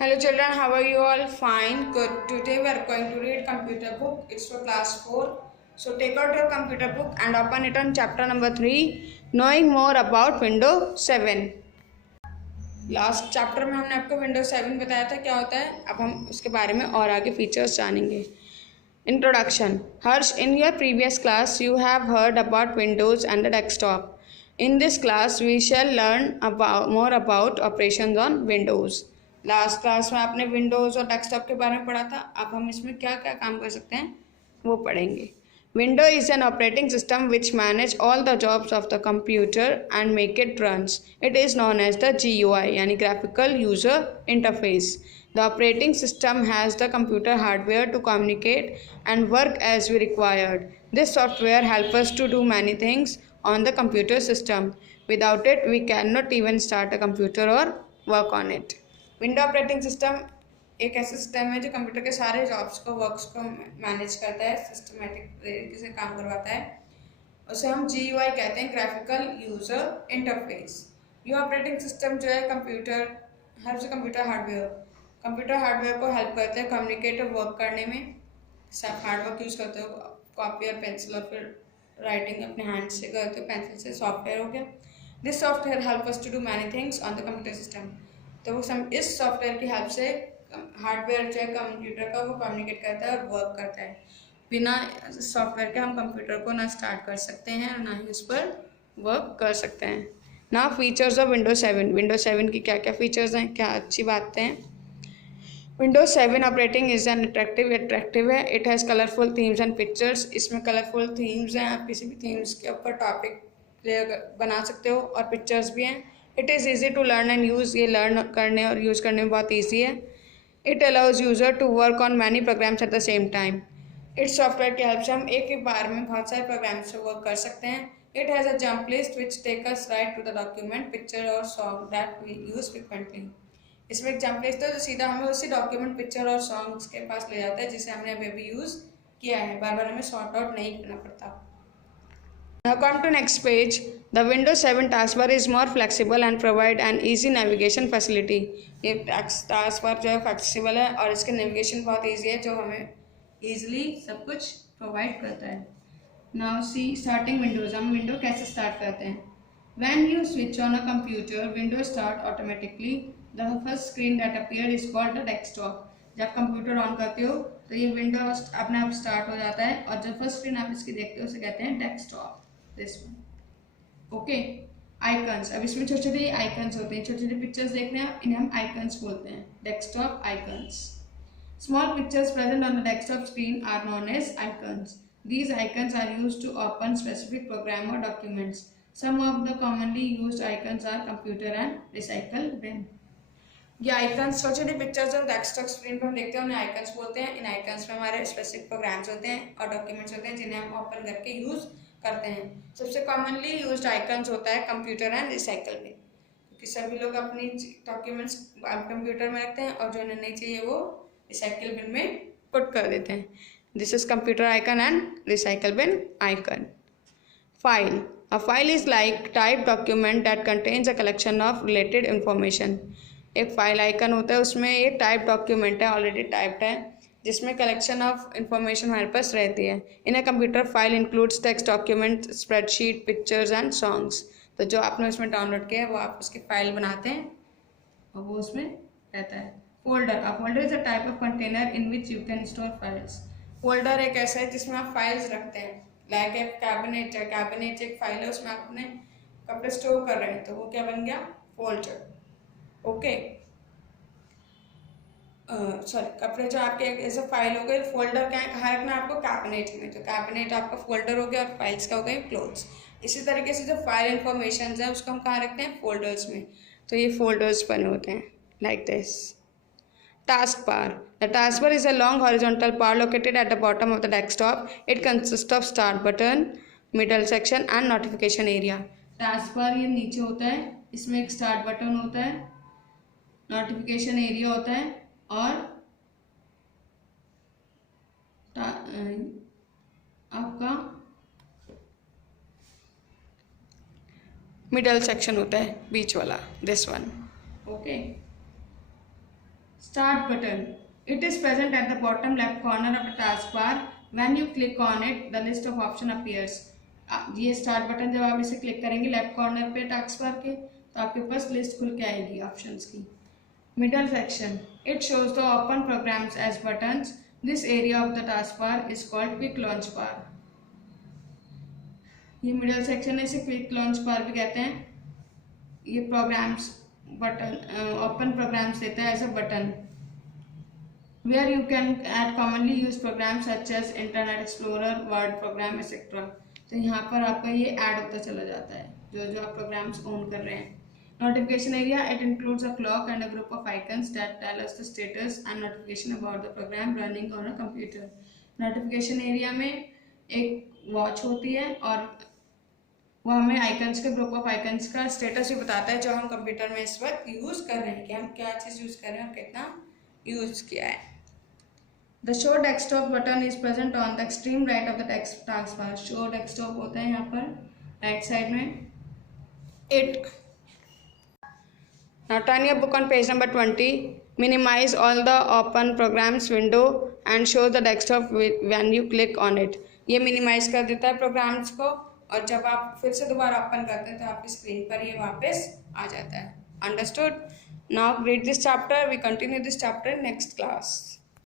Hello children, how are you all? Fine, good. Today we are going to read computer book. It's for class 4. So take out your computer book and open it on chapter number 3, knowing more about Windows 7. Last chapter में हमने आपको Windows 7 बताया था क्या होता है. अब हम उसके बारे में और आगे फीचर्स जानेंगे. Introduction. Harsh, in your previous class you have heard about Windows and the desktop. In this class we shall learn more about operations on Windows. Last class में आपने विंडोज़ और डेस्कटॉप के बारे में पढ़ा था. अब हम इसमें क्या क्या काम कर सकते हैं वो पढ़ेंगे. Window is an operating system which manage all the jobs of the computer and make it runs. It is known as the GUI यानी graphical user interface. The operating system has the computer hardware to communicate and work as we required. This software helps us to do many things on the computer system. Without it, we cannot even start a computer or work on it. Window operating system एक ऐसा system है जो computer के सारे jobs को works को manage करता है, सिस्टमेटिक तरीके से काम करवाता है. उसे हम GUI कहते हैं, ग्राफिकल यूज़र इंटरफेस. ये ऑपरेटिंग सिस्टम जो है कंप्यूटर हार्डवेयर को हेल्प करते हैं कम्युनिकेट और वर्क करने में. सब हार्डवर्क यूज़ करते हो, कॉपी और पेंसिल और फिर राइटिंग अपने हैंड से करते हो, पेंसिल से सॉफ्टवेयर हो गया. This software help us to do many things on the computer system. तो वो इस सॉफ्टवेयर की हेल्प से हार्डवेयर जो है कंप्यूटर का वो कम्युनिकेट करता है और वर्क करता है. बिना सॉफ्टवेयर के हम कंप्यूटर को ना स्टार्ट कर सकते हैं और ना ही उस पर वर्क कर सकते हैं. ना फीचर्स ऑफ विंडोज 7. विंडोज 7 की क्या क्या फीचर्स हैं, क्या अच्छी बातें हैं. Windows 7 operating is an attractive है. It has colourful themes and pictures. इसमें कलरफुल थीम्स हैं, आप किसी भी थीम्स के ऊपर टॉपिक बना सकते हो और पिक्चर्स भी हैं. It is easy to learn and use. ये लर्न करने और यूज़ करने में बहुत ईजी है. It allows user to work on many programs at the same time. इस सॉफ्टवेयर की हेल्प से हम एक ही बार में बहुत सारे प्रोग्राम्स से वर्क कर सकते हैं. It has a jump list which take us right to the document, picture और song that we use frequently. इसमें एक जंप लिस्ट है जो सीधा हमें उसी डॉक्यूमेंट, पिक्चर और सॉन्ग्स के पास ले जाता है जिसे हमने अभी यूज़ किया है. बार बार हमें सॉर्ट आउट नहीं करना पड़ता. Now come to next page. The Windows 7 taskbar is more flexible and provide an easy navigation facility. ये taskbar जो है फ्लेक्सिबल है और इसके नेविगेशन बहुत ईजी है जो हमें ईजिली सब कुछ प्रोवाइड करता है. Now see starting Windows. हम विंडो कैसे स्टार्ट करते हैं. When you switch on a computer, Windows start automatically. The first screen that appeared is called the desktop. जब कंप्यूटर ऑन करते हो तो ये विंडो अपने आप स्टार्ट हो जाता है और जो फर्स्ट स्क्रीन आप इसकी देखते हो उसे कहते हैं desktop. This one. Okay. Icons. अब इसमें छोटे छोटे आइकन्स होते हैं, छोटे छोटे पिक्चर्स देखने हैं, इन्हें हम आइकन्स बोलते हैं. Desktop icons. Small pictures present on the desktop screen are known as icons. These icons are used to open specific program or documents. Some of the commonly used icons are computer and recycle bin. ये icons छोटी छोटी pictures जो desktop screen पर हम देखते हैं उन्हें icons बोलते हैं. इन आइकन्स में हमारे स्पेसिफिक प्रोग्राम्स होते हैं और डॉक्यूमेंट्स होते हैं जिन्हें हम ओपन करके यूज़ करते हैं. सबसे कॉमनली यूज्ड आइकन्स होता है कंप्यूटर एंड रिसाइकल बिन, क्योंकि सभी लोग अपनी डॉक्यूमेंट्स कंप्यूटर में रखते हैं और जो उन्हें नहीं चाहिए वो रिसाइकल बिन में पुट कर देते हैं. This is computer icon and recycle bin icon. File. A file is like type document that contains a collection of related information. एक फाइल आइकन होता है, उसमें ये टाइप डॉक्यूमेंट है, ऑलरेडी टाइप्ड है, जिसमें कलेक्शन ऑफ इंफॉर्मेशन हमारे पास रहती है. In a computer file includes text document, spreadsheet, pictures and songs. तो जो आपने उसमें डाउनलोड किया है वो आप उसकी फाइल बनाते हैं और वो उसमें रहता है. Folder. A folder is a type of container in which you can store files. Folder एक ऐसा है जिसमें आप फाइल्स रखते हैं. लाइक ए कैबिनेट है, कैबिनेट एक फाइल है, उसमें आप अपने कपड़े स्टोर कर रहे हैं तो वो क्या बन गया, फोल्डर. ओके. सॉरी, कपड़े जो आपके ऐसे फाइल हो गए. फोल्डर क्या है, कहाँ रखना है आपको, कैबिनेट में. तो कैबिनेट आपका फोल्डर हो गया और फाइल्स का हो गए क्लोथ्स. इसी तरीके से जो फाइल इंफॉर्मेशन है उसको हम कहाँ रखते हैं, फोल्डर्स में. तो ये फोल्डर्स बने होते हैं like this. Taskbar. The taskbar is a long horizontal bar located at the bottom of the desktop. It consists of start button, middle section and notification area. Taskbar ये नीचे होता है, इसमें एक स्टार्ट बटन होता है, नोटिफिकेशन एरिया होता है और आपका मिडल सेक्शन होता है, बीच वाला, this one. Okay. Start button. It is present at the bottom left corner of the taskbar. When you click on it, the list of option appears. ये स्टार्ट बटन जब आप इसे क्लिक करेंगे left corner पे taskbar के, तो आपके पास list खुल के आएगी ऑप्शंस की. Middle section. It shows the open programs as buttons. This area of the taskbar is called quick launch bar. ये मिडल सेक्शन है, इसे क्विक लॉन्च बार भी कहते हैं. ये प्रोग्राम्स बटन ओपन प्रोग्राम्स देता है as a button, where you can add commonly use program such as Internet Explorer, Word program etcetera. तो यहाँ पर आपका ये ऐड होता चला जाता है जो जो आप प्रोग्राम्स ओन कर रहे हैं. Notification area. It includes a clock and a group of icons that tell us the status and notification about the program running on a computer. Notification area में एक वॉच होती है और वो हमें आइकन्स के ग्रुप ऑफ आइकन्स का status भी बताता है जो हम कंप्यूटर में इस वक्त यूज़ कर रहे हैं, कि हम क्या चीज़ यूज़ कर रहे हैं और कितना यूज़ किया है. The show desktop button is present on the extreme right of the task bar. Show desktop होता है यहाँ पर राइट साइड में. It Now turn your book on page number 20. Minimize all the open programs window and show the desktop when you click on it. ये minimise कर देता है programmes को और जब आप फिर से दोबारा ओपन करते हैं तो आपकी स्क्रीन पर ये वापस आ जाता है. Understood? Now read this chapter. We continue this chapter in next class.